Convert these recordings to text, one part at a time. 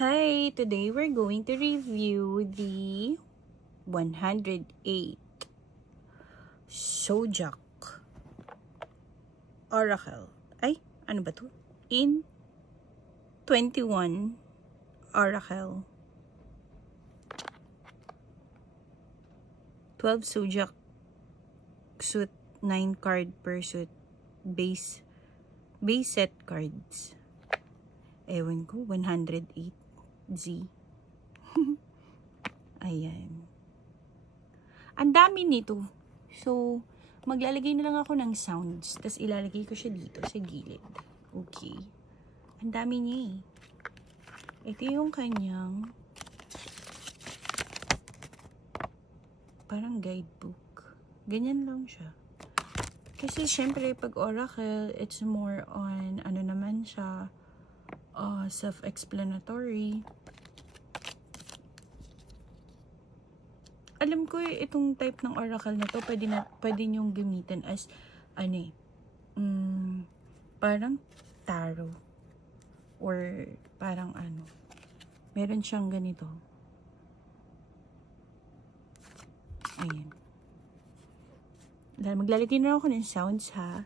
Hi! Today we're going to review the 108 Zodiac Oracle. Ay, ano ba to? In 21 Oracle. 12 Zodiac suit, 9 card per suit, base set cards. Ewan ko, 108Z. Ayan. Ang dami nito. So, maglalagay na lang ako ng sounds. Tapos ilalagay ko siya dito sa gilid. Okay. Ang dami niya eh. Ito yung kanyang parang guidebook. Ganyan lang siya. Kasi syempre pag oracle, it's more on ano naman siya, self-explanatory. Alam ko itong type ng oracle na to, pwede nyong gamitin as parang tarot or parang meron siyang ganito. Ayan. Maglalagay na ako ng sounds ha.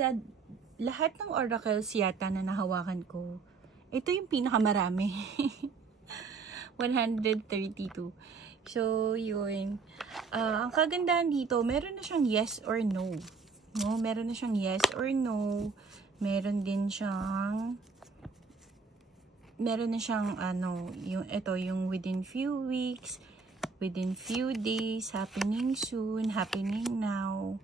sa lahat ng oracles yata na nahawakan ko, ito yung pinakamarami. 132. So, yun. Ang kagandahan dito, meron na siyang yes or no. No, meron na siyang yes or no. Meron na siyang yung within few weeks, within few days, happening soon, happening now,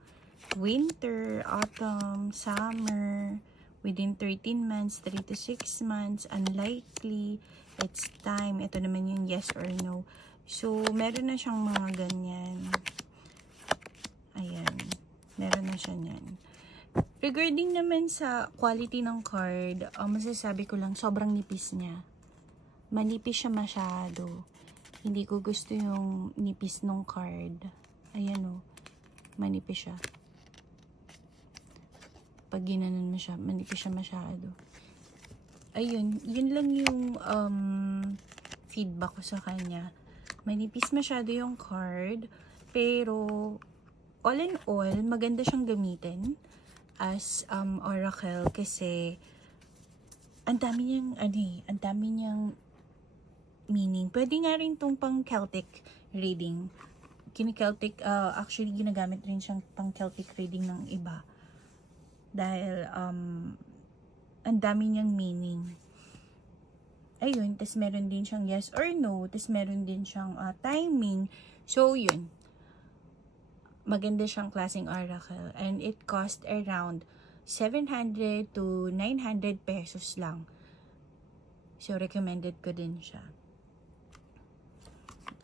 winter, autumn, summer, within 13 months, 3 to 6 months, unlikely, it's time. Ito naman yung yes or no. So, meron na siyang mga ganyan. Ayan. Meron na siya yan. Regarding naman sa quality ng card, masasabi ko lang, sobrang nipis niya. Malipis siya masyado. Hindi ko gusto yung nipis ng card. Ayan o. Manipis siya. Pag ginanon mo siya, manipis siya masyado. Ayun. Yun lang yung feedback ko sa kanya. Manipis masyado yung card. Pero, all in all, maganda siyang gamitin as oracle kasi ang dami niyang meaning. Pwede nga rin itong pang Celtic reading. Celtic, actually ginagamit rin siyang pang Celtic reading ng iba. Dahil ang dami niyang meaning. Ayun, tas meron din siyang yes or no, tas meron din siyang timing. So, yun. Maganda siyang klaseng oracle and it cost around 700 to 900 pesos lang. So, recommended ko din siya.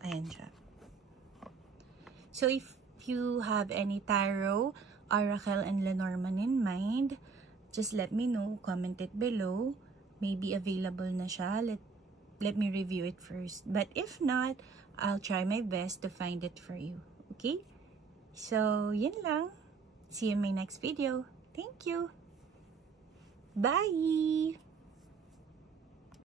Ayan siya. So, if you have any tarot, oracle, and Lenormand in mind, just let me know. Comment it below. Maybe available na siya. Let me review it first. But if not, I'll try my best to find it for you. Okay? So, yun lang. See you in my next video. Thank you. Bye!